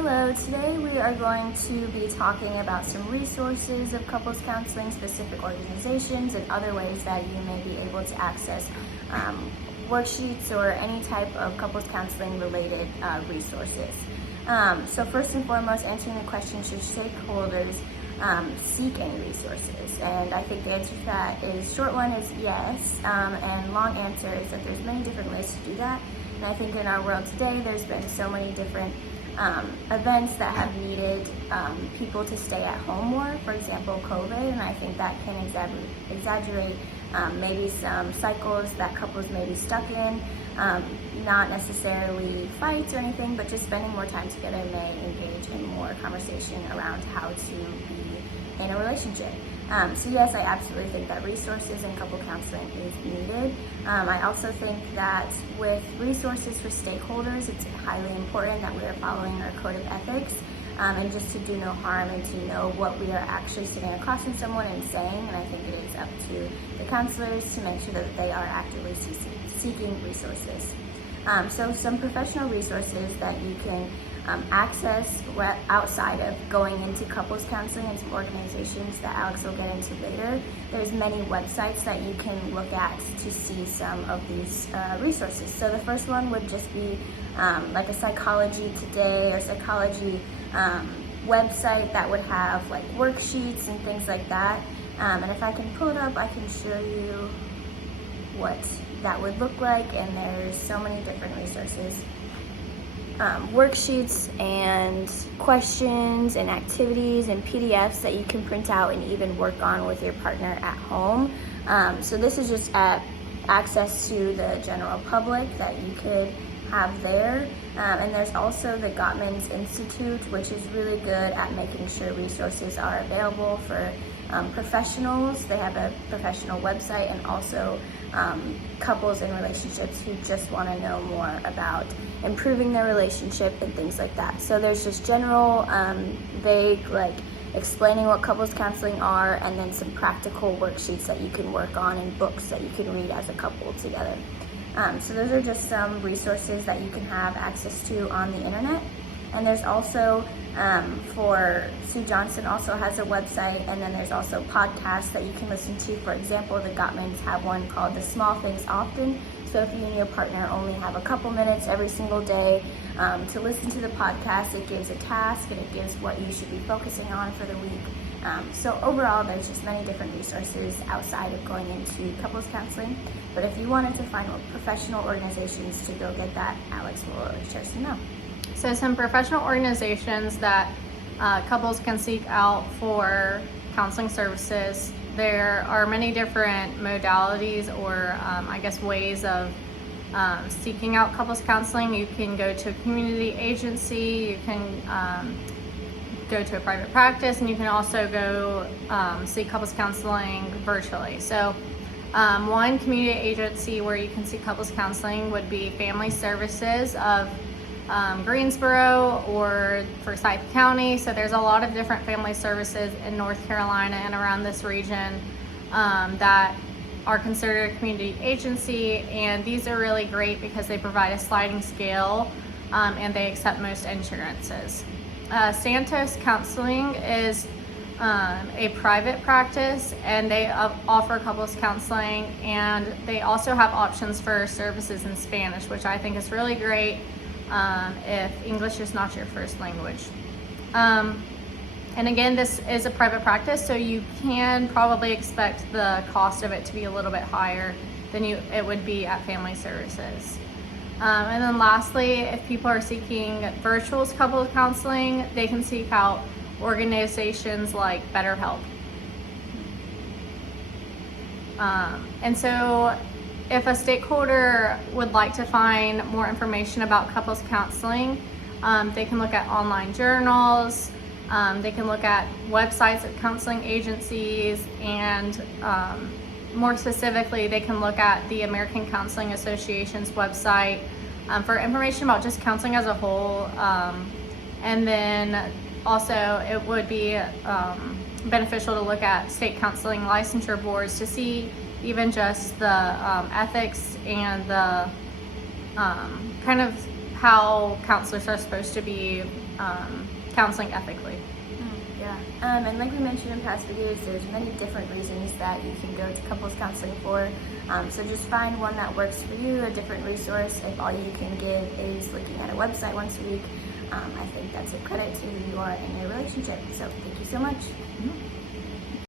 Hello, today we are going to be talking about some resources of couples counseling, specific organizations, and other ways that you may be able to access worksheets or any type of couples counseling related resources. So first and foremost, answering the question, should stakeholders seek any resources? And I think the answer to that is, short one is yes, and long answer is that there's many different ways to do that. And I think in our world today, there's been so many different events that have needed people to stay at home more, for example, COVID, and I think that can exaggerate maybe some cycles that couples may be stuck in, not necessarily fights or anything, but just spending more time together may engage in more conversation around how to be in a relationship. So yes, I absolutely think that resources and couple counseling is needed. I also think that with resources for stakeholders, it's highly important that we are following our code of ethics, and just to do no harm and to know what we are actually sitting across from someone and saying. And I think it is up to the counselors to make sure that they are actively seeking resources. So some professional resources that you can access outside of going into couples counseling and some organizations that Alex will get into later. There's many websites that you can look at to see some of these resources. So the first one would just be like a Psychology Today or Psychology website that would have like worksheets and things like that. And if I can pull it up, I can show you what that would look like, and there's so many different resources. Worksheets and questions and activities and PDFs that you can print out and even work on with your partner at home. So this is just access to the general public that you could have there. And there's also the Gottman's Institute, which is really good at making sure resources are available for professionals. They have a professional website, and also couples in relationships who just want to know more about improving their relationship and things like that. So there's just general, vague, like explaining what couples counseling are, and then some practical worksheets that you can work on and books that you can read as a couple together. So those are just some resources that you can have access to on the internet. And there's also, for Sue Johnson also has a website, and then there's also podcasts that you can listen to. For example, the Gottmans have one called The Small Things Often. So if you and your partner only have a couple minutes every single day to listen to the podcast, it gives a task and it gives what you should be focusing on for the week. So overall, there's just many different resources outside of going into couples counseling. But if you wanted to find professional organizations to go get that, Alex will share some now. So some professional organizations that couples can seek out for counseling services. There are many different modalities or ways of seeking out couples counseling. You can go to a community agency, you can go to a private practice, and you can also go seek couples counseling virtually. So one community agency where you can seek couples counseling would be Family Services of Greensboro or Forsyth County. So there's a lot of different family services in North Carolina and around this region that are considered a community agency, and these are really great because they provide a sliding scale and they accept most insurances. Santos Counseling is a private practice, and they offer couples counseling, and they also have options for services in Spanish, which I think is really great if English is not your first language. And again, this is a private practice, so you can probably expect the cost of it to be a little bit higher than it would be at Family Services. And then lastly, if people are seeking virtual couple counseling, they can seek out organizations like BetterHelp. And so if a stakeholder would like to find more information about couples counseling, they can look at online journals, they can look at websites of counseling agencies, and more specifically, they can look at the American Counseling Association's website for information about just counseling as a whole. And then also it would be beneficial to look at state counseling licensure boards to see even just the ethics and the kind of how counselors are supposed to be counseling ethically. Yeah, and like we mentioned in past videos, there's many different reasons that you can go to couples counseling for. So just find one that works for you, a different resource. If all you can give is looking at a website once a week, I think that's a credit to who you are in your relationship. So thank you so much.